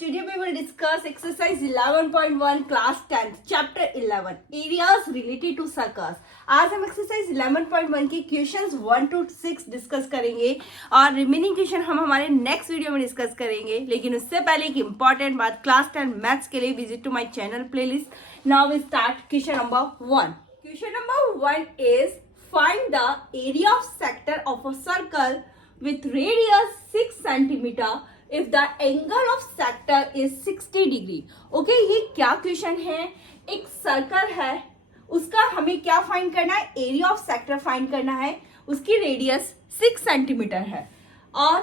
Today we will discuss exercise 11.1 class 10th chapter 11 areas related to circles. आज हम exercise 11.1 के questions 1 to 6 discuss करेंगे और remaining question हम हमारे नेक्स्ट वीडियो में डिस्कस करेंगे. लेकिन उससे पहले एक इंपॉर्टेंट बात, क्लास 10 मैथ्स के लिए visit to my channel playlist. Now we start question number 1. Question number 1 is find the area of sector of a circle with radius 6 centimeter if the angle of sector is 60 degree. Okay, ये क्या question है? एक circle है, उसका हमें क्या find करना है? एरिया ऑफ सेक्टर फाइंड करना है. उसकी रेडियस 6 सेंटीमीटर है और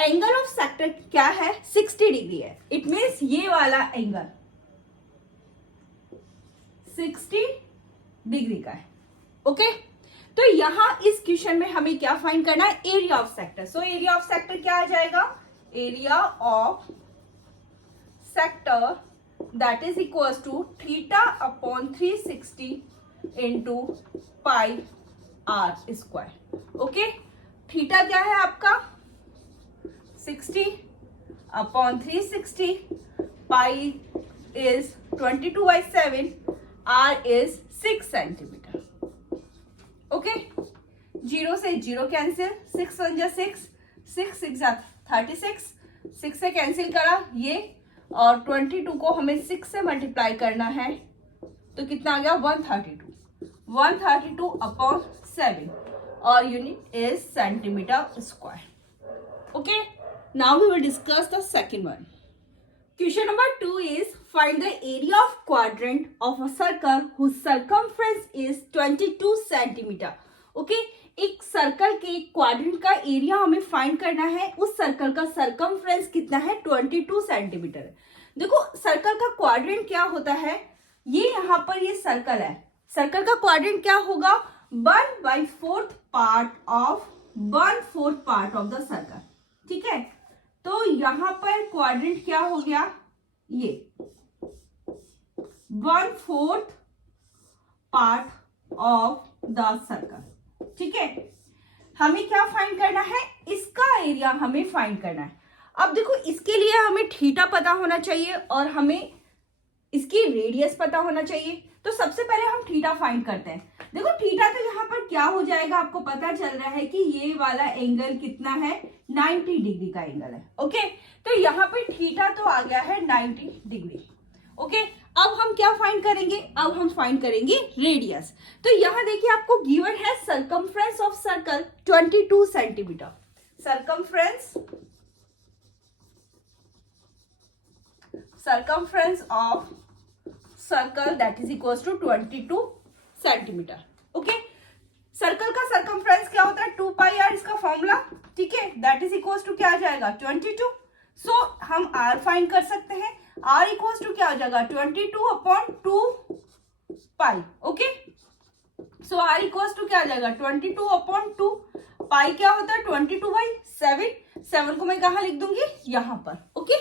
एंगल ऑफ सेक्टर क्या है? 60 डिग्री है. इट मीन्स ये वाला एंगल 60 डिग्री का है. ओके, तो यहां इस क्वेश्चन में हमें क्या फाइंड करना है? Area of sector. So area of sector क्या आ जाएगा? Area of sector that is equal to theta upon 360 into pi are square. Okay, theta क्या है आपका? 60 upon 360, pi is 22/7, R is 6 centimetre. Okay, 0 से 0 कैंसिल, 6 1 जा 6, 6 6 जा 36, 6 से कैंसिल करा ये और 22 को हमें 6 से मल्टीप्लाई करना है तो कितना आ गया? 132 अपॉन 7 और unit is centimetre square. Okay, now we will discuss the second one. Question number 2 is find the area of quadrant of a circle whose circumference is 22 centimeter. Okay, एक सर्कल के quadrant का area हमें find करना है. उस circle का circumference कितना है? 22 सेंटीमीटर है. देखो, सर्कल का क्वाड्रेंट क्या होता है? ये यहाँ पर ये सर्कल है. सर्कल का क्वाड्रेंट क्या होगा? 1/4 पार्ट ऑफ द सर्कल. ठीक है, तो यहां पर क्वाड्रेंट क्या हो गया? ये 1/4 पार्ट ऑफ द सर्कल. ठीक है, हमें क्या फाइंड करना है? इसका एरिया हमें फाइंड करना है. अब देखो, इसके लिए हमें थीटा पता होना चाहिए और हमें इसकी रेडियस पता होना चाहिए. तो सबसे पहले हम थीटा फाइंड करते हैं. देखो, थीटा तो यहाँ पर क्या हो जाएगा? आपको पता चल रहा है कि ये वाला एंगल कितना है? 90 डिग्री का एंगल है. ओके, तो यहाँ पे थीटा तो आ गया है 90 डिग्री. ओके, अब हम क्या फाइंड करेंगे? अब हम फाइंड करेंगे रेडियस. तो यहाँ देखिए, आपको गिवन है circumference of circle 22 centimetre. circumference of circle that is equals to 22 centimetre. Okay, circle का सर्कमफ्रेंस क्या होता है? 2 पाई आर इसका फॉर्मूला. ठीक है, दैट इज इक्वल्स टू क्या आ जाएगा? 22. सो हम आर फाइंड कर सकते हैं. आर इक्वल्स टू क्या आ जाएगा? 22 upon 2 pi. Okay, so R equals to क्या आ जाएगा? 22 अपॉन 2 पाई क्या होता है? 22/7. 7 को मैं कहाँ लिख दूंगी? यहाँ पर. ओके,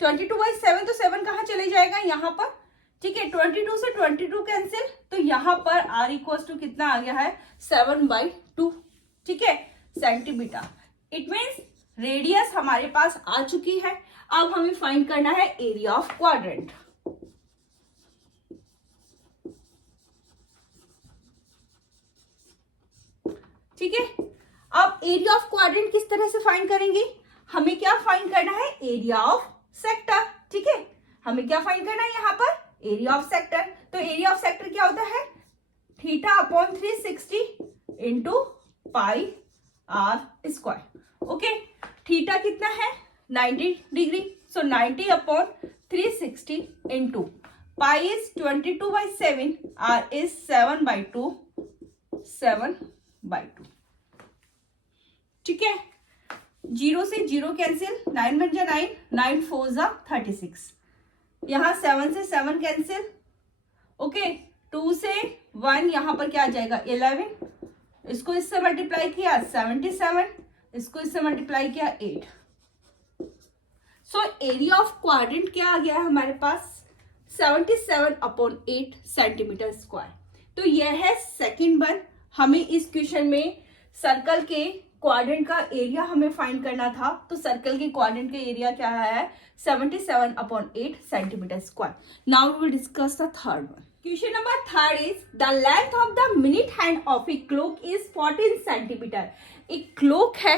22/7, तो 7 कहाँ चले जाएगा? यहाँ पर. ठीक है, 22 से 22 कैंसिल, तो यहाँ पर r इक्वल्स टू कितना आ गया है? 7/2. ठीक है, सेंटीमीटर. इट मीन्स रेडियस हमारे पास आ चुकी है. अब हमें फाइंड करना है एरिया ऑफ क्वाड्रेंट. ठीक है, अब एरिया ऑफ क्वाड्रेंट किस तरह से फाइंड करेंगे? हमें क्या फाइंड करना है? Area of sector. ठीक है, हमें क्या फाइंड करना है यहाँ पर? Area of sector. तो एरिया ऑफ सेक्टर क्या होता है? Theta upon 360 into pi are square. Okay, theta कितना है? 90 degree. So 90 upon 360 into pi is 22/7, R is 7/2. ठीक है, 0 से 0 कैंसिल, 9 बन जा 9, 9 4 जा 36. यहाँ 7 से 7 कैंसिल. ओके, 2 से 1 यहाँ पर क्या आ जाएगा? 11. इसको इससे मल्टीप्लाई किया 77, इसको इससे मल्टीप्लाई किया 8. सो एरिया ऑफ क्वाड्रेंट क्या आ गया है हमारे पास? 77/8 सेंटीमीटर स्क्वायर. तो यह है सेकंड वन. हमें इस क्वेश्चन में सर्कल के क्वाड्रेंट का एरिया हमें फाइंड करना था, तो सर्कल के क्वाड्रेंट का एरिया क्या है 77/8 centimetre square. Now we will discuss the third one. Question number third is the length of the minute hand of a clock is 14 centimetre. एक क्लॉक है,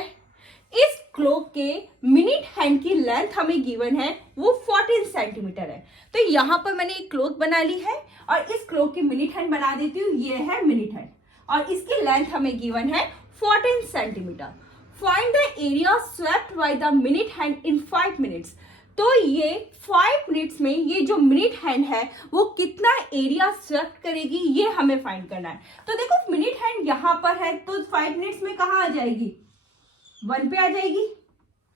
इस क्लॉक के मिनट हैंड की length हमें given है वो 14 सेंटीमीटर है. तो यहाँ पर मैंने एक क्लॉक बना ली है और इस क्लॉक की मिनट हैंड बना देती हूँ. ये है मिनट हैंड और इसकी लेंथ हमें गिवन है 14 centimetre. Find the area swept by the minute hand in 5 minutes. तो ये 5 मिनट्स में ये जो मिनट हैंड है वो कितना एरिया स्वेप्ट करेगी ये हमें फाइंड करना है. तो देखो मिनट हैंड यहाँ पर है तो 5 मिनट्स में कहाँ आ जाएगी 1 पे आ जाएगी.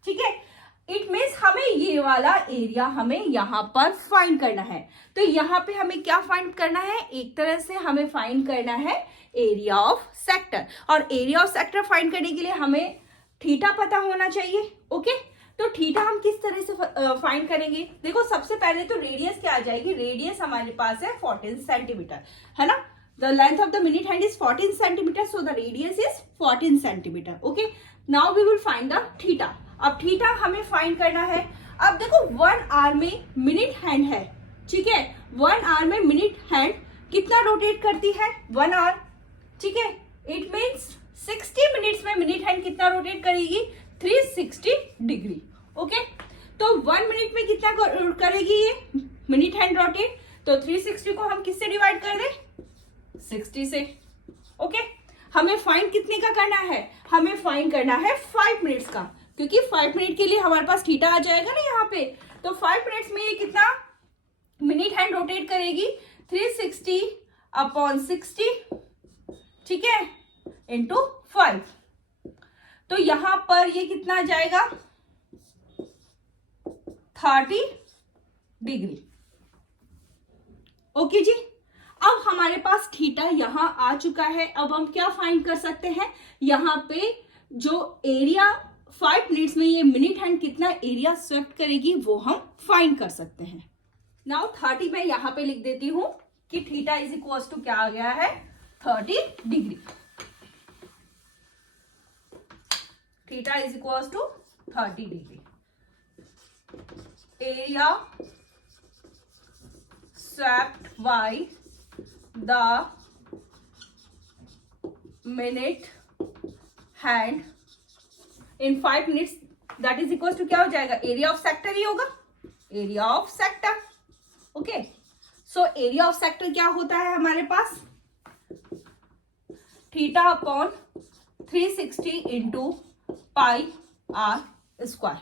ठीक है, इट मीन्स हमें ये वाला एरिया हमें यहाँ पर फाइंड करना है. तो यहाँ पे हमें क्या फाइंड करना है, एक तरह से हमें फाइंड करना है एरिया ऑफ सेक्टर. और एरिया ऑफ सेक्टर फाइंड करने के लिए हमें थीटा पता होना चाहिए. ओके, तो थीटा हम किस तरह से फाइंड करेंगे. देखो सबसे पहले तो रेडियस क्या आ जाएगी, रेडियस हमारे पास है 14 सेंटीमीटर है ना. The length of the minute hand is 14 centimetre, so the radius is 14 centimetre. Okay, now we will find the theta. अब थीटा हमें फाइंड करना है. अब देखो 1 आवर में मिनट हैंड है. ठीक है, 1 आवर में मिनट हैंड कितना रोटेट करती है 1 आवर. ठीक है, इट मीन्स 60 मिनट्स में मिनट हैंड कितना रोटेट करेगी 360 डिग्री. ओके, तो 1 मिनट में कितना करेगी ये मिनट हैंड रोटेट. तो 360 को हम किससे डिवाइड कर दें 60 से. ओके, हमें फाइंड कितने का करना है, हमें फाइंड करना है 5 मिनट्स का, क्योंकि 5 मिनट के लिए हमारे पास थीटा आ जाएगा ना यहाँ पे. तो 5 मिनट्स में ये कितना मिनट हैंड रोटेट करेगी 360/60. ठीक है, इंटू 5. तो यहां पर ये कितना आ जाएगा 30 डिग्री. ओके जी, अब हमारे पास थीटा यहां आ चुका है. अब हम क्या फाइंड कर सकते हैं, यहां पे जो एरिया 5 मिनट्स में ये मिनट हैंड कितना एरिया स्वेप्ट करेगी वो हम फाइंड कर सकते हैं. नाउ 30 मैं यहां पे लिख देती हूं कि थीटा इज इक्वल टू क्या आ गया है 30 degree. Theta is equal to 30 degree. Area swept by the minute hand in 5 minutes that is equal to क्या हो जाएगा, एरिया ऑफ सेक्टर ही होगा, area of sector. Okay, so area of sector क्या होता है हमारे पास theta upon 360 into pi are square.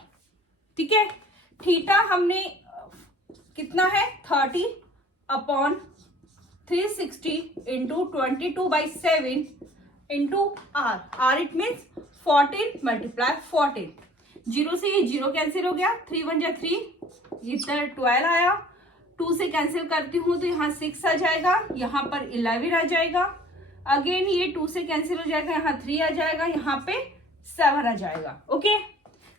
ठीक है, थीटा हमने कितना है 30/360 into 22/7 into r. R it means 14 × 14. 0 से ये 0 कैंसिल हो गया, 3 × 1 = 3, इधर 12 आया. 2 से कैंसिल करती हूं तो यहाँ 6 आ जाएगा, यहाँ पर 11 आ जाएगा. अगेन ये 2 से कैंसिल हो जाएगा, यहाँ 3 आ जाएगा, यहाँ पे 7 आ जाएगा. ओके,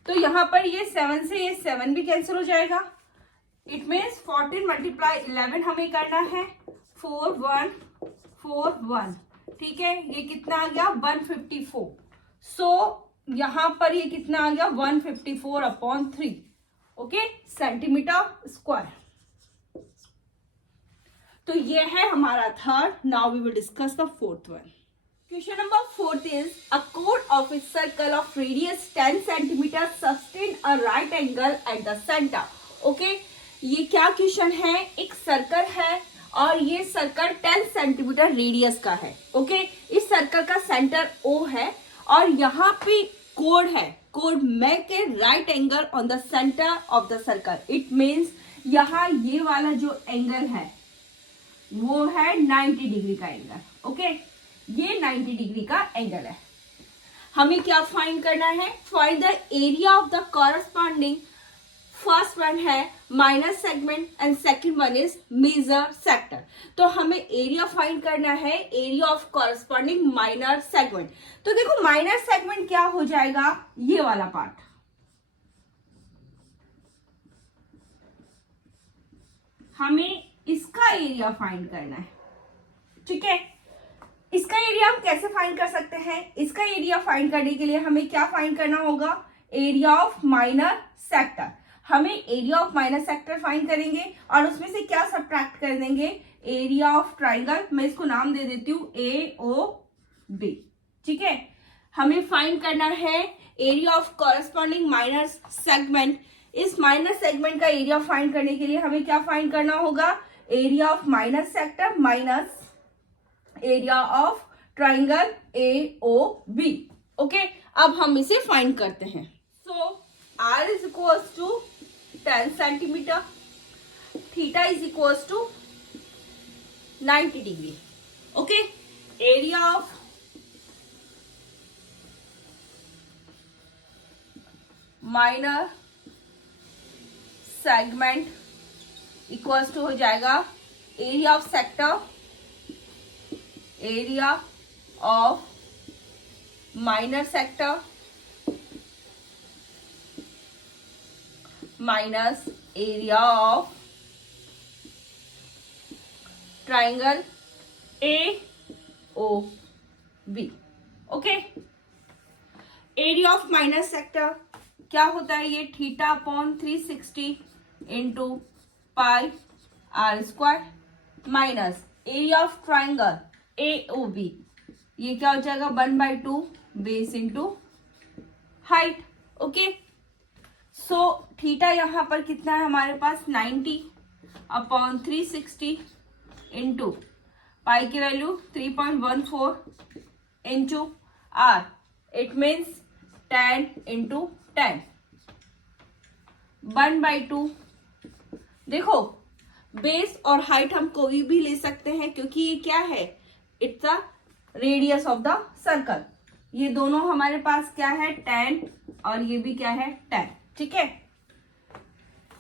तो यहाँ पर ये 7 से ये 7 भी कैंसिल हो जाएगा. इट मीन्स 14 × 11 हमें करना है 4141. ठीक है, ये कितना आ गया 154. सो यहाँ पर ये कितना आ गया 154/3. Okay, centimetre square. तो ये है हमारा third. Now we will discuss the fourth one. Question number 4 is a chord of a circle of radius 10 cm sustain a right angle at the center. Okay, ये क्या क्वेश्चन है, एक circle है और ये सर्कल 10 सेंटीमीटर रेडियस का है. Okay, इस सर्कल का सेंटर O है और यहाँ पे कोड है, code make a right angle on the centre of the circle. It means यहाँ ये वाला जो एंगल है वो है 90 डिग्री का एंगल. ओके, ये 90 डिग्री का एंगल है. हमें क्या फाइंड करना है, find the area of the corresponding. First one है minor segment and second one is major sector. तो हमें एरिया फाइंड करना है, area of corresponding minor segment. तो देखो माइनर सेगमेंट क्या हो जाएगा, ये वाला पार्ट. हमें इसका एरिया फाइंड करना है. ठीक है, इसका एरिया हम कैसे फाइंड कर सकते हैं? इसका एरिया फाइंड करने के लिए हमें क्या फाइंड करना होगा? Area of minor sector. हमें area of minor sector find करेंगे और उसमें से क्या सब्ट्रैक्ट कर देंगे? Area of triangle. मैं इसको नाम दे देती हूँ AOB। ठीक है, हमें फाइंड करना है area of corresponding minor segment. इस माइनर सेगमेंट का एरिया फाइंड करने के लिए हमें क्या फाइंड करना होगा? Area of minor sector minus area of triangle AOB। Okay, अब हम इसे फाइंड करते हैं। So R is equals to 10 centimetre, theta is equals to 90 degree. Okay, area of minor segment equals to हो जाएगा area of sector, area of minor sector minus area of triangle AOB। Okay, area of minor sector क्या होता है? ये theta upon 360 into pi R square minus area of triangle AOB, ये क्या हो जाएगा? 1/2 base into height. Okay, so theta यहाँ पर कितना है हमारे पास? 90 अपॉन 360 इंटू पाई की value 3.14 into R, it means 10 into 10, 1/2। देखो, बेस और हाइट हम कोई भी ले सकते हैं क्योंकि ये क्या है? It's a radius of the circle. ये दोनों हमारे पास क्या है? 10 और ये भी क्या है? 10। ठीक है,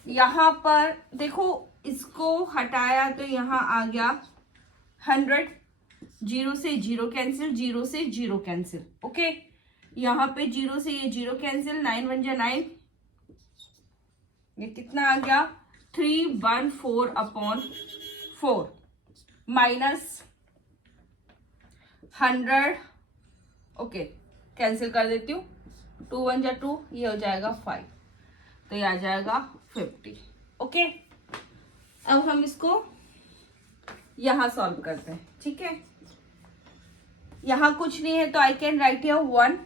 यहां पर देखो, इसको हटाया तो यहां आ गया 100, 0 से 0 कैंसिल, 0 से 0 कैंसिल। ओके, यहां पे 0 से ये 0 कैंसिल, 9 1 जा 9, ये कितना आ गया? 314 अपॉन 4 माइनस 100। ओके, कैंसिल कर देती हूँ, 2 1 जा 2, ये हो जाएगा 5, तो ये आ जाएगा 50। ओके, अब हम इसको यहां सॉल्व करते हैं। ठीक है, यहां कुछ नहीं है तो I can write here 1,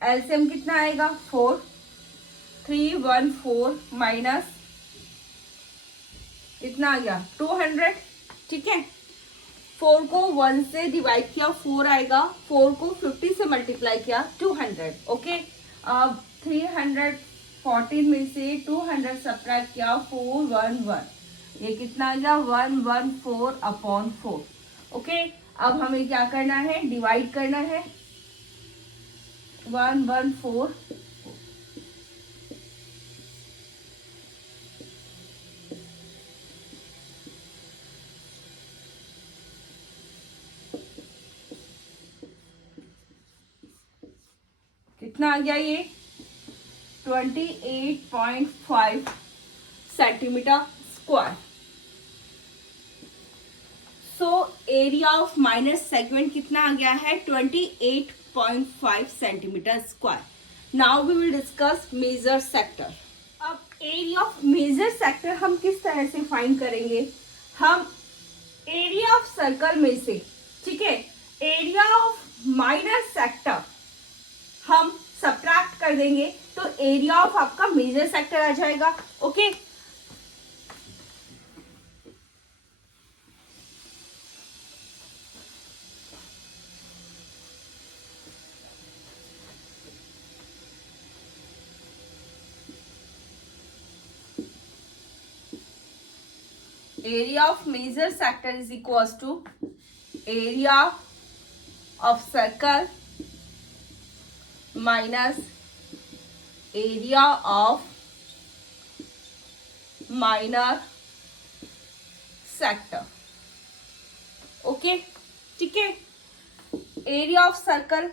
LCM कितना आएगा? 4, 314 माइनस इतना आ गया 200। ठीक है, 4 को 1 से डिवाइड किया 4 आएगा, 4 को 50 से मल्टीप्लाई किया 200। ओके, अब 314 में से 200 सब्ट्रैक्ट किया 411, ये कितना आ गया? 114 अपॉन 4। ओके, अब हमें क्या करना है? डिवाइड करना है। 114 कितना आ गया? ये 28.5 centimetre square. So area of minor segment कितना आ गया है? 28.5 centimetre square. Now we will discuss major sector. अब एरिया ऑफ मेजर सेक्टर हम किस तरह से फाइंड करेंगे? हम एरिया ऑफ सर्कल में से, ठीक है, एरिया ऑफ माइनर सेक्टर हम सब्ट्रैक्ट कर देंगे तो एरिया ऑफ आपका मेजर सेक्टर आ जाएगा। Okay, area of major sector is equals to area of circle minus area of minor sector. Okay, ठीक है, area of circle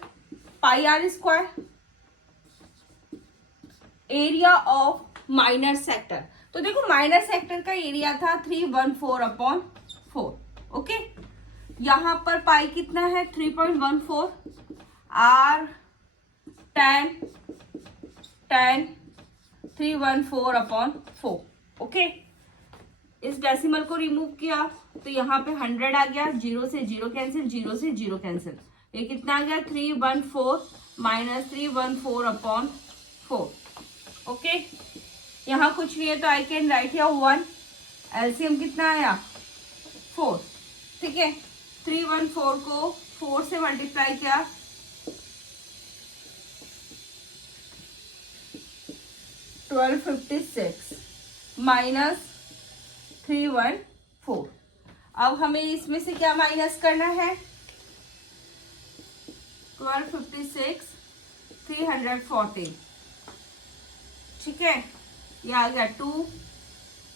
pi R square, area of minor sector, तो देखो minor sector का area था 314 upon 4। Okay, यहाँ पर पाई कितना है 3.14, आर 10 10 314/4। ओके, इस डेसिमल को रिमूव किया तो यहाँ पे 100 आ गया, 0 से 0 कैंसिल, 0 से 0 कैंसिल, ये कितना आ गया 314 माइनस 314/4। ओके, यहाँ कुछ नहीं है तो I can write here 1, LCM कितना आया 4। ठीक है, 314 को 4 से मल्टीप्लाई किया, 1256 माइनस 314। अब हमें इसमें से क्या माइनस करना है, 1256 314। ठीक है, ये आ गया 2,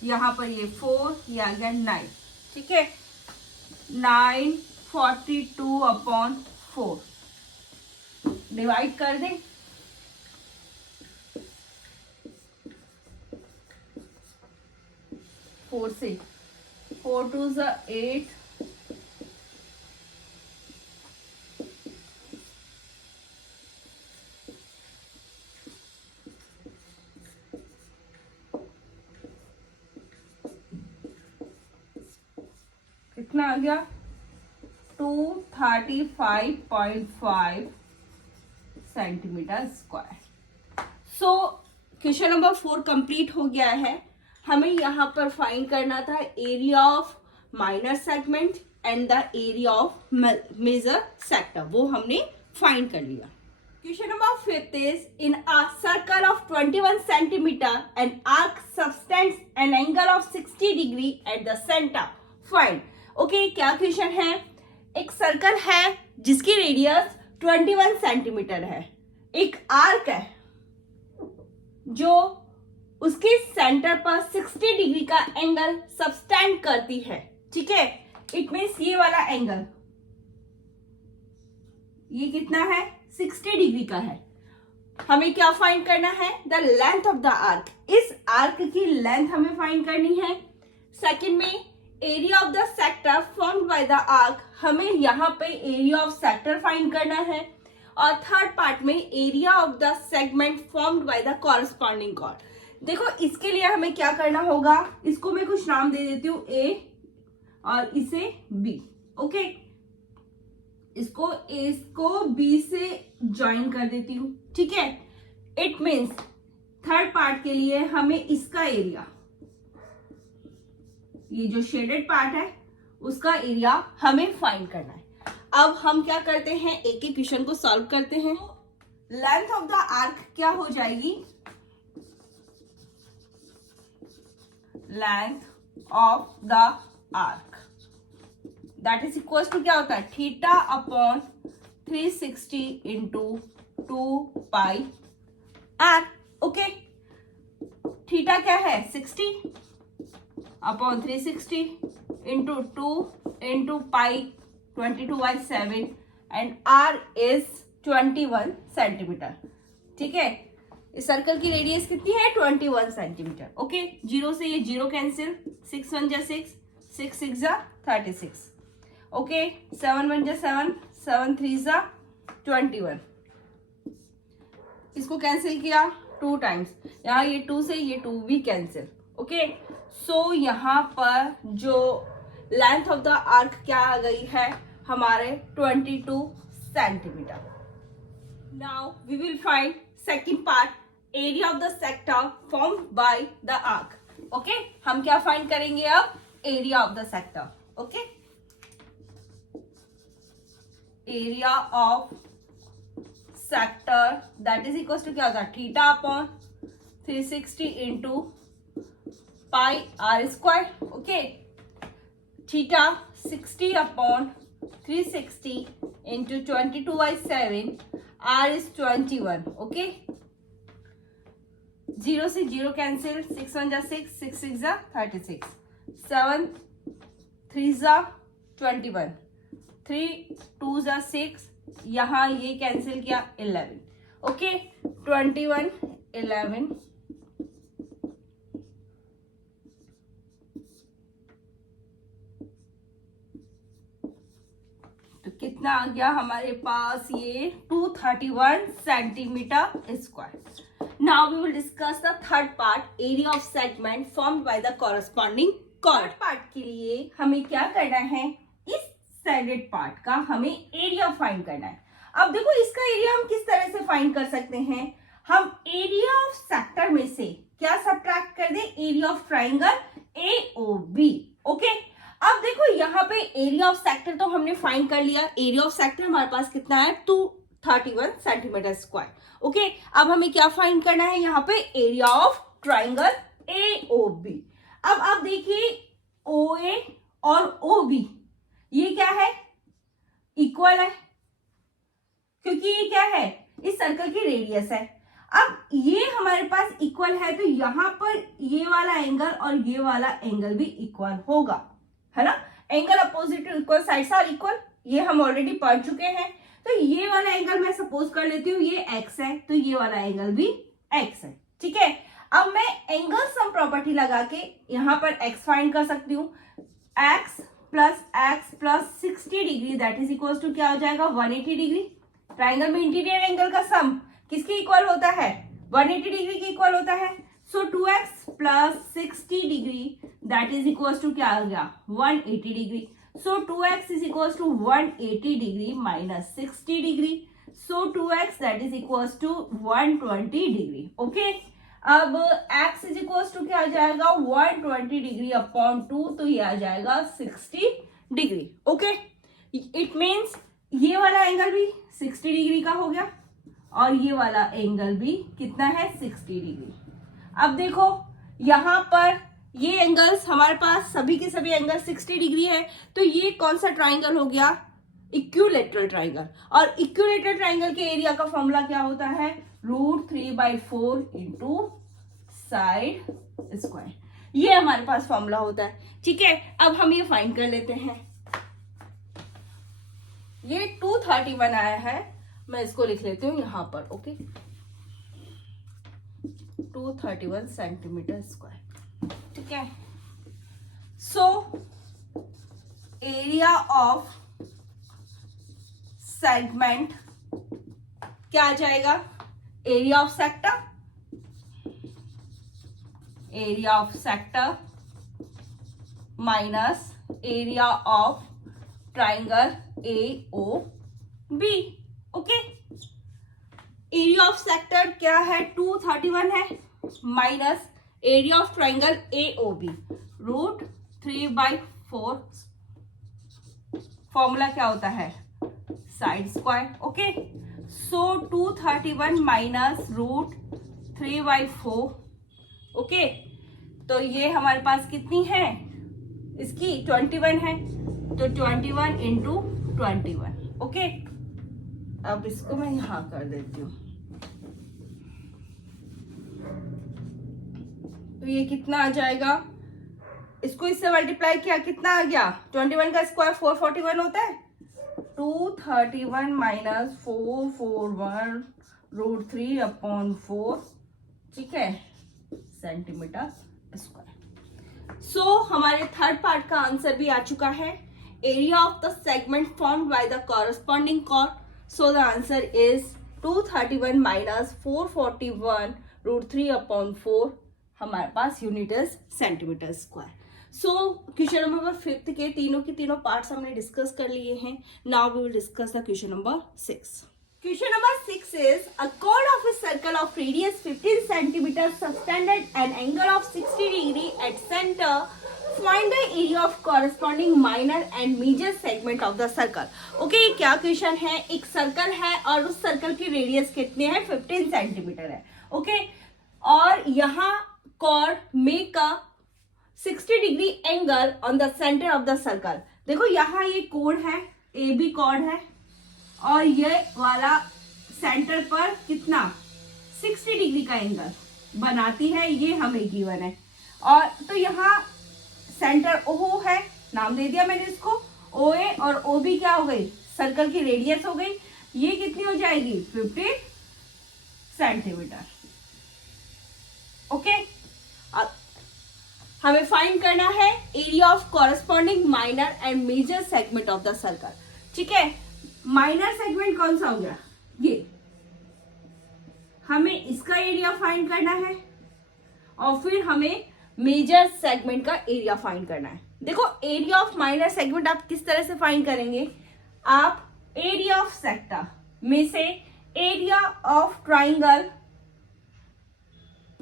यहाँ पर ये 4, ये आ गया 9। ठीक है, 942/4 डिवाइड कर दें, 4 से, 4 2 8, कितना आ गया 235.5 centimetre square. So question number 4 complete हो गया है। हमें यहाँ पर फाइंड करना था area of minor segment and the area of major sector, वो हमने फाइंड कर लिया। Question number 5 is in a circle of 21 centimeter, an arc subtends an angle of 60 degree at the center. Find. Okay, क्या question है, एक circle है जिसकी radius 21 centimetre है, एक आर्क है जो उसके सेंटर पर 60 डिग्री का एंगल सबटेंड करती है। ठीक है, इट मीन्स ये वाला एंगल, ये कितना है 60 डिग्री का है। हमें क्या फाइंड करना है, the length of the arc, इस आर्क की लेंथ हमें फाइंड करनी है। सेकंड में area of the sector formed by the arc, हमें यहाँ पे एरिया ऑफ सेक्टर फाइंड करना है। और थर्ड पार्ट में area of the segment formed by the corresponding chord. देखो इसके लिए हमें क्या करना होगा, इसको मैं कुछ नाम दे देती हूँ ए और इसे बी। ओके, इसको बी से ज्वाइन कर देती हूँ। ठीक है, इट मीन्स थर्ड पार्ट के लिए हमें इसका एरिया, ये जो शेडेड पार्ट है उसका एरिया हमें फाइंड करना है। अब हम क्या करते हैं, एक एक क्वेश्चन को सॉल्व करते हैं। लेंथ ऑफ द आर्क क्या हो जाएगी, length of the arc that is equal to क्या होता है, theta upon 360 into 2 pi. Okay, theta क्या है 60 upon 360 into 2 into pi 22/7 and R is 21 centimetre. ठीक है, इस सर्कल की रेडियस कितनी है 21 सेंटीमीटर। ओके, 0 से ये 0 कैंसिल, 6 1 जा 6, 6 6 जा 36। ओके, 7 1 जा 7, 7 3 जा 21। इसको कैंसिल किया 2 टाइम्स, यहाँ ये 2 से ये 2 भी कैंसिल। ओके, सो यहाँ पर जो लेंथ ऑफ द आर्क क्या आ गई है हमारे 22 centimetre. Now we will find second part, area of the sector formed by the arc. Okay, हम क्या फाइंड करेंगे अब, area of the sector. Okay, area of sector that is equal to क्या होता है, theta upon 360 into pi are square. Okay, theta 60 upon 360 into 22/7, R is 21। Okay, 0 से 0 cancel, 6 1 जा 6, 6 6 जा 36, 7 3 जा 21, 3 2 जा 6, यहाँ ये कैंसिल किया 11। ओके, 21 11 21 कितना आ गया हमारे पास, ये 231 centimetre square. Now we will discuss the third part, area of segment formed by the corresponding chord. Part के लिए हमें क्या करना है, इस साइडेड पार्ट का हमें एरिया फाइंड करना है। अब देखो इसका एरिया हम किस तरह से फाइंड कर सकते हैं, हम एरिया ऑफ सेक्टर में से क्या सब्ट्रैक्ट कर दें, area of triangle AOB। Okay, अब देखो यहाँ पे एरिया ऑफ सेक्टर तो हमने फाइंड कर लिया, एरिया ऑफ सेक्टर हमारे पास कितना है 231 सेंटीमीटर स्क्वायर। ओके, अब हमें क्या फाइंड करना है यहाँ पे, एरिया ऑफ ट्राइंगल AOB। अब आप देखिए OA और OB ये क्या है, इक्वल है, क्योंकि ये क्या है, इस सर्कल की रेडियस है। अब ये हमारे पास इक्वल है तो यहां पर ये वाला एंगल और ये वाला एंगल भी इक्वल होगा, है ना। Angle opposite to equal sides are equal, ये हम ऑलरेडी पढ़ चुके हैं। तो ये वाला एंगल मैं सपोज कर लेती हूँ ये x है, तो ये वाला एंगल भी x है, ठीक है। अब मैं एंगल सम प्रॉपर्टी लगा के यहां पर x फाइंड कर सकती हूँ। x plus 60 degree that is equal to क्या हो जाएगा, 180 डिग्री। ट्राइंगल में इंटीरियर एंगल का सम किसके इक्वल होता है, 180 डिग्री के इक्वल होता है। So 2x plus 60 degree that is equal to क्या आ गया, 180 degree. So 2x is equal to 180 degree minus 60 degree. So 2x that is equal to 120 degree. Okay, अब x इज इक्वल टू क्या आ जाएगा, 120 डिग्री अपॉन 2, तो ये आ जाएगा 60 डिग्री। ओके, इट मीन्स ये वाला एंगल भी 60 डिग्री का हो गया और ये वाला एंगल भी कितना है, 60 डिग्री। अब देखो यहां पर ये एंगल्स हमारे पास सभी के सभी एंगल 60 डिग्री है, तो ये कौन सा ट्राइंगल हो गया, इक्विलैटरल ट्राइंगल। और इक्विलैटरल ट्राइंगल के एरिया का फॉर्मूला क्या होता है, √3/4 इंटू साइड स्क्वायर, ये हमारे पास फॉर्मूला होता है, ठीक है। अब हम ये फाइंड कर लेते हैं। ये 231 आया है, मैं इसको लिख लेती हूँ यहां पर। ओके, 231 सेंटीमीटर स्क्वायर, ठीक है। सो एरिया ऑफ सेगमेंट क्या आ जाएगा, area of sector, area of sector minus area of triangle AOB। Okay, area of sector क्या है, 231 है, minus area of triangle AOB √3/4, formula क्या होता है, साइड स्क्वायर। ओके, सो 231 माइनस √3/4। ओके, तो ये हमारे पास कितनी है, इसकी 21 है, तो 21 इंटू 21। ओके, अब इसको मैं यहां कर देती हूँ, तो ये कितना आ जाएगा, इसको इससे मल्टीप्लाई किया कितना आ गया, 21 का स्क्वायर 441 होता है, 231 माइनस 441 √3/4, ठीक है, सेंटीमीटर स्क्वायर। सो हमारे थर्ड पार्ट का आंसर भी आ चुका है, area of the segment formed by the corresponding chord. So the answer is 231 minus 441 √3/4, हमारे पास unit is centimetre square. So question number 5 के तीनों के तीनों पार्ट्स हमने डिस्कस कर लिए हैं। Now we will discuss the question number 6। Question number 6 is a chord of a circle of radius 15 centimeters subtended an angle of 60 degree at center. Find the area of corresponding minor and major segment of the circle. Okay, क्या question है, एक circle है और उस circle की radius कितने है, 15 centimetre है। ओके, और यहाँ chord make a 60 degree angle on the centre of the circle. देखो यहाँ ये कोड है, AB कॉर्ड है और ये वाला सेंटर पर कितना 60 डिग्री का एंगल बनाती है, ये हमें गिवन है। और तो यहाँ सेंटर OO है, नाम दे दिया मैंने इसको, OA और OB क्या हो गई, सर्कल की रेडियस हो गई, ये कितनी हो जाएगी 15 सेंटीमीटर। ओके, अब हमें फाइंड करना है area of corresponding minor and major segment of the circle, ठीक है। माइनर सेगमेंट कौन सा हो गया, ये हमें इसका एरिया फाइंड करना है और फिर हमें मेजर सेगमेंट का एरिया फाइंड करना है। देखो एरिया ऑफ माइनर सेगमेंट आप किस तरह से फाइंड करेंगे, आप एरिया ऑफ सेक्टर में से एरिया ऑफ ट्राइंगल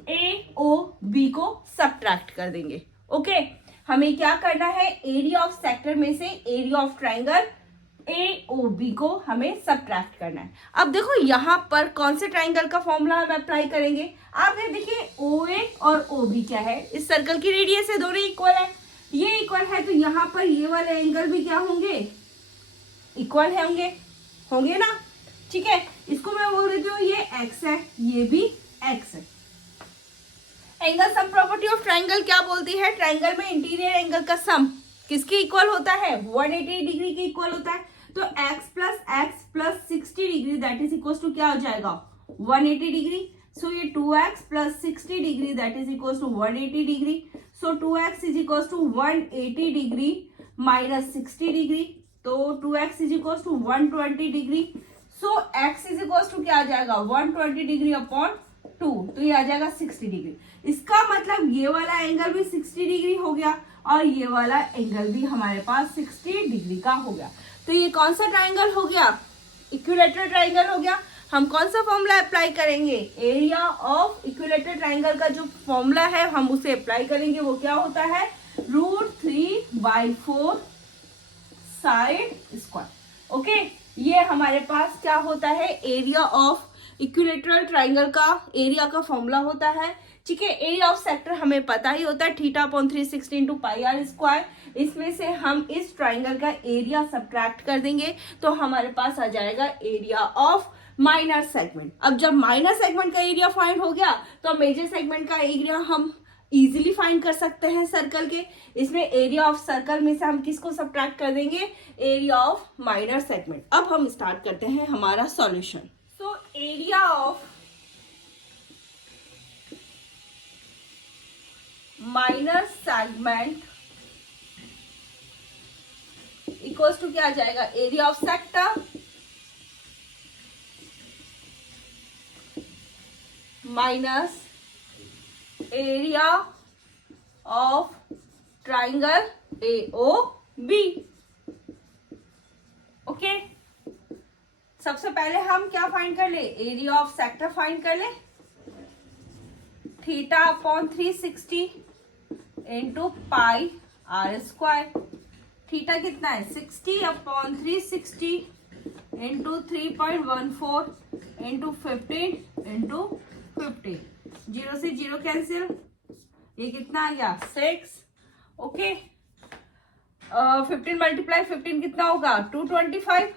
AOB को सब्ट्रैक्ट कर देंगे। ओके, हमें क्या करना है, एरिया ऑफ सेक्टर में से एरिया ऑफ ट्राइंगल AOB को हमें सब्ट्रैक्ट करना है। अब देखो यहां पर कौन से ट्राइंगल का फॉर्मूला हम अप्लाई करेंगे, आपने देखिए OA और OB क्या है, इस सर्कल की रेडियस है, दोनों इक्वल है, ये इक्वल है तो यहाँ पर ये वाले एंगल भी क्या होंगे, इक्वल होंगे ना। ठीक है, इसको मैं बोल देती हूँ ये x है, ये भी x है। Angle sum property of triangle क्या बोलती है, ट्राइंगल में इंटीरियर एंगल का सम किसके इक्वल होता है, 180 डिग्री के इक्वल होता है। तो x plus 60 degree that is equal to क्या हो जाएगा, 180 डिग्री। सो ये 2x plus 60 degree that is equal to 180 degree. So 2x is equal to 180 degree minus 60 degree, तो 2x is equal to 120 degree. So x is equal to क्या आ जाएगा, 120 degree upon 2, तो ये आ जाएगा 60 डिग्री। इसका मतलब ये वाला एंगल भी 60 डिग्री हो गया और ये वाला एंगल भी हमारे पास 60 डिग्री का हो गया। तो ये कौन सा ट्राइंगल हो गया, इक्विलैटरल ट्राइंगल हो गया। हम कौन सा फॉर्मूला अप्लाई करेंगे, एरिया ऑफ इक्विलैटरल ट्राइंगल का जो फॉर्मूला है हम उसे अप्लाई करेंगे, वो क्या होता है, √3/4 साइड स्क्वायर। ओके, ये हमारे पास क्या होता है, एरिया ऑफ इक्विलैटरल ट्राइंगल का एरिया का फॉर्मूला होता है। ठीक है, एरिया ऑफ सेक्टर हमें पता ही होता है, θ/360 इंटू πr²। इसमें से हम इस ट्राइंगल का एरिया सब्ट्रैक्ट कर देंगे तो हमारे पास आ जाएगा एरिया ऑफ माइनर सेगमेंट। अब जब माइनर सेगमेंट का एरिया फाइंड हो गया तो मेजर सेगमेंट का एरिया हम इजीली फाइंड कर सकते हैं सर्कल के। इसमें एरिया ऑफ सर्कल में से हम किसको सब्ट्रैक्ट कर देंगे, एरिया ऑफ माइनर सेगमेंट। अब हम स्टार्ट करते हैं हमारा solution. So area of minor segment equals to क्या आ जाएगा, area of sector minus area of triangle AOB। Okay, सबसे पहले हम क्या फाइंड कर ले, एरिया ऑफ सेक्टर फाइंड कर ले, θ/360 इंटू πr²। थीटा कितना है, 60/360 इंटू 3.14 इंटू 15 इंटू 50। 0 से 0 कैंसिल, ये कितना आ गया, 6। ओके, 15 मल्टीप्लाई 15 कितना होगा, 225।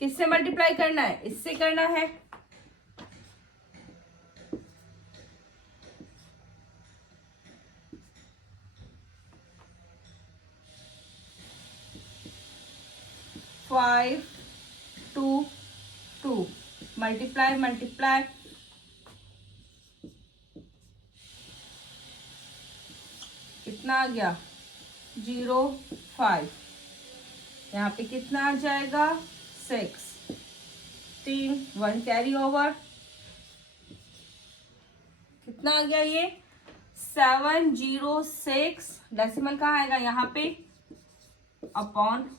किससे मल्टीप्लाई करना है, इससे करना है। फाइव 2 2 मल्टीप्लाई कितना आ गया, 0.5। यहाँ पे कितना आ जाएगा, 6। 3 1 कैरी ओवर, कितना आ गया ये, 706। डेसिमल कहाँ आएगा, यहाँ पे अपॉन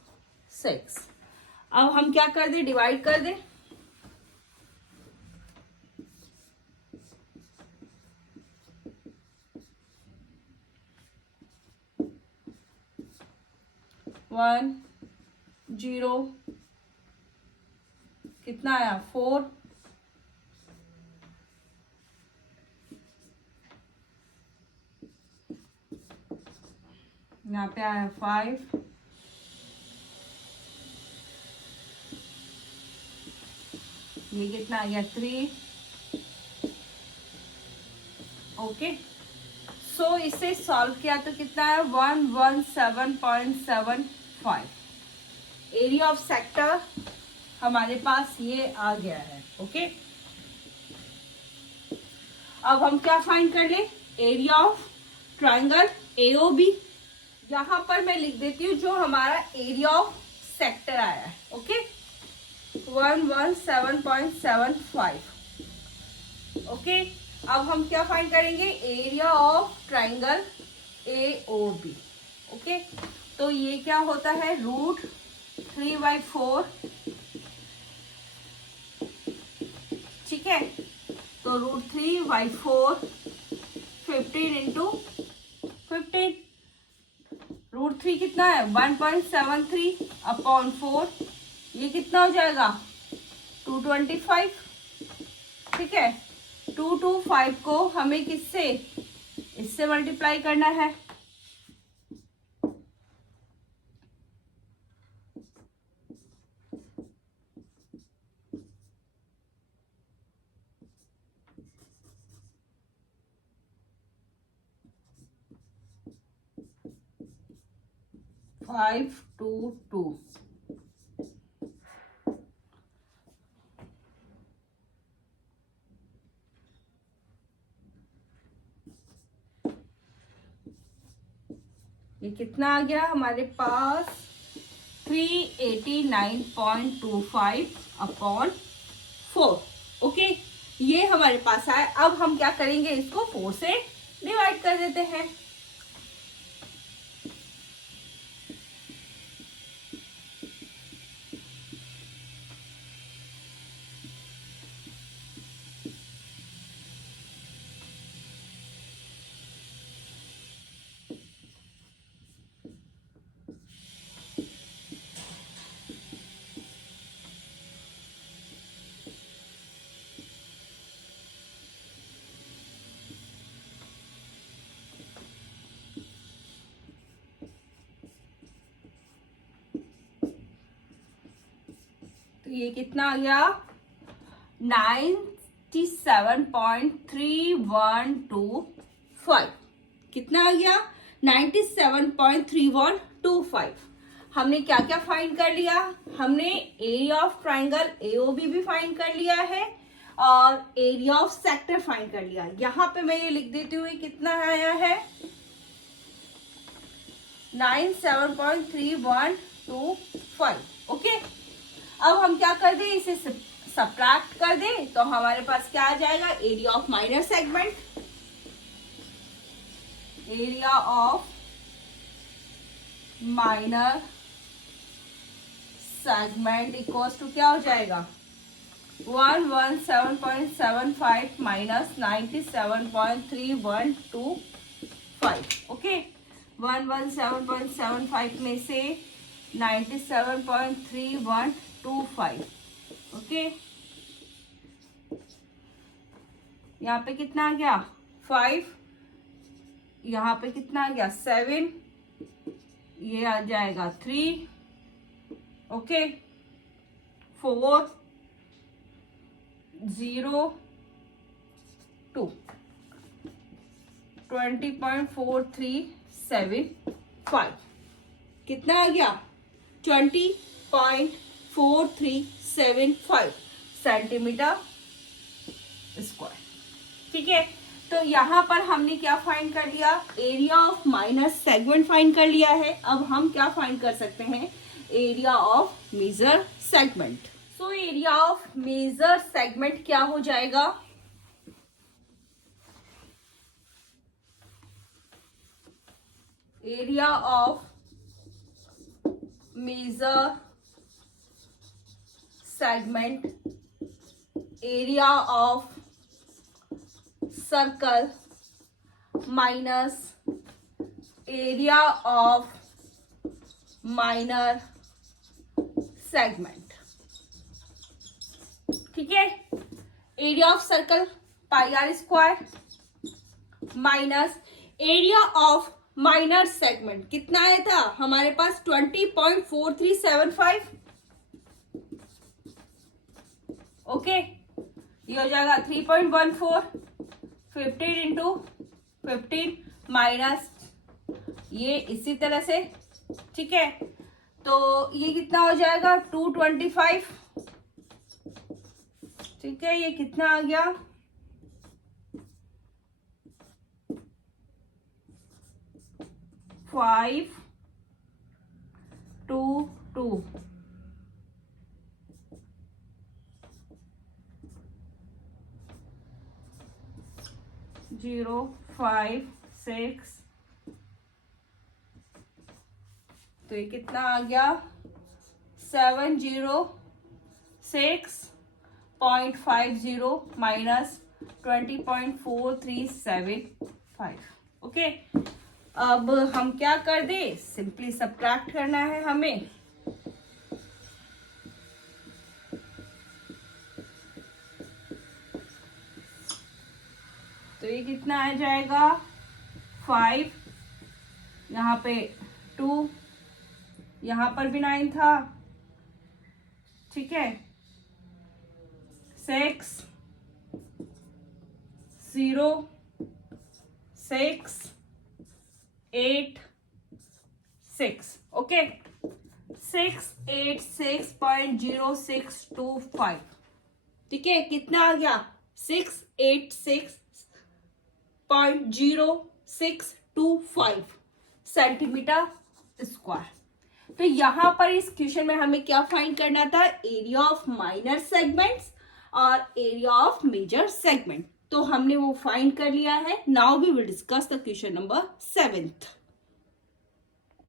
6। अब हम क्या कर दे, डिवाइड कर दे। वन 0 कितना आया, 4। यहाँ पे आया 5। ये कितना आ गया, 3। ओके, सो इसे सॉल्व किया तो कितना है, 117.75। एरिया ऑफ सेक्टर हमारे पास ये आ गया है। ओके, अब हम क्या फाइंड कर ले, एरिया ऑफ ट्राइंगल AOB। यहां पर मैं लिख देती हूँ जो हमारा एरिया ऑफ सेक्टर आया है। ओके, 117.75। ओके, अब हम क्या फाइंड करेंगे, area of triangle AOB। Okay, तो ये क्या होता है, √3/4। ठीक है, तो √3/4 15 इंटू 15। √3 कितना है, 1.73/4। ये कितना हो जाएगा, 225। ठीक है, 225 को हमें किससे, इससे मल्टीप्लाई करना है। Five two two. ये कितना आ गया हमारे पास, 389.25/4। ओके, ये हमारे पास आया। अब हम क्या करेंगे, इसको 4 से डिवाइड कर देते हैं। ये कितना आ गया, 97.3125। कितना आ गया, 97.3125। हमने क्या क्या फाइंड कर लिया, हमने एरिया ऑफ ट्राइंगल AOB भी फाइंड कर लिया है और एरिया ऑफ सेक्टर फाइंड कर लिया। यहां पे मैं ये लिख देती हूँ, कितना आया है, 97.3125। ओके, अब हम क्या कर दें, इसे सब्ट्रैक्ट कर दें, तो हमारे पास क्या आ जाएगा, area of minor segment. Area of minor segment equals to क्या हो जाएगा, 117.75 माइनस 97.3125। ओके, 117.75 में से 97.3125। ओके, यहाँ पे कितना आ गया, 5, यहाँ पे कितना आ गया, 7, ये आ जाएगा 3। ओके, 4, 0, 2, 20.4375। कितना आ गया, 20.4375 सेंटीमीटर स्क्वायर। ठीक है, तो यहां पर हमने क्या फाइंड कर लिया, area of minor segment find कर लिया है। अब हम क्या फाइंड कर सकते हैं, area of major segment. So area of major segment क्या हो जाएगा, area of major segment, area of circle minus area of minor segment. ठीक है, area of circle πr² minus area of minor segment कितना आया था हमारे पास, 20.4375। ओके, ये हो जाएगा 3.14, 15 इंटू 15 माइनस ये इसी तरह से। ठीक है, तो ये कितना हो जाएगा, 225। ठीक है, ये कितना आ गया, 5, 2, 2। 056, तो ये कितना आ गया 706.50 माइनस 20.4375। ओके, अब हम क्या कर दे, सिंपली सब्ट्रैक्ट करना है हमें। तो ये कितना आ जाएगा 5, यहाँ पे 2, यहाँ पर भी 9 था, ठीक है, 6 0 6 8 6, ओके, 686.0625, ठीक है, कितना आ गया 686.0625 सेंटीमीटर स्क्वायर। तो यहां पर इस क्वेश्चन में हमें क्या फाइंड करना था, एरिया ऑफ माइनर सेगमेंट्स और एरिया ऑफ मेजर सेगमेंट। तो हमने वो फाइंड कर लिया है। Now we will discuss the question number 7th।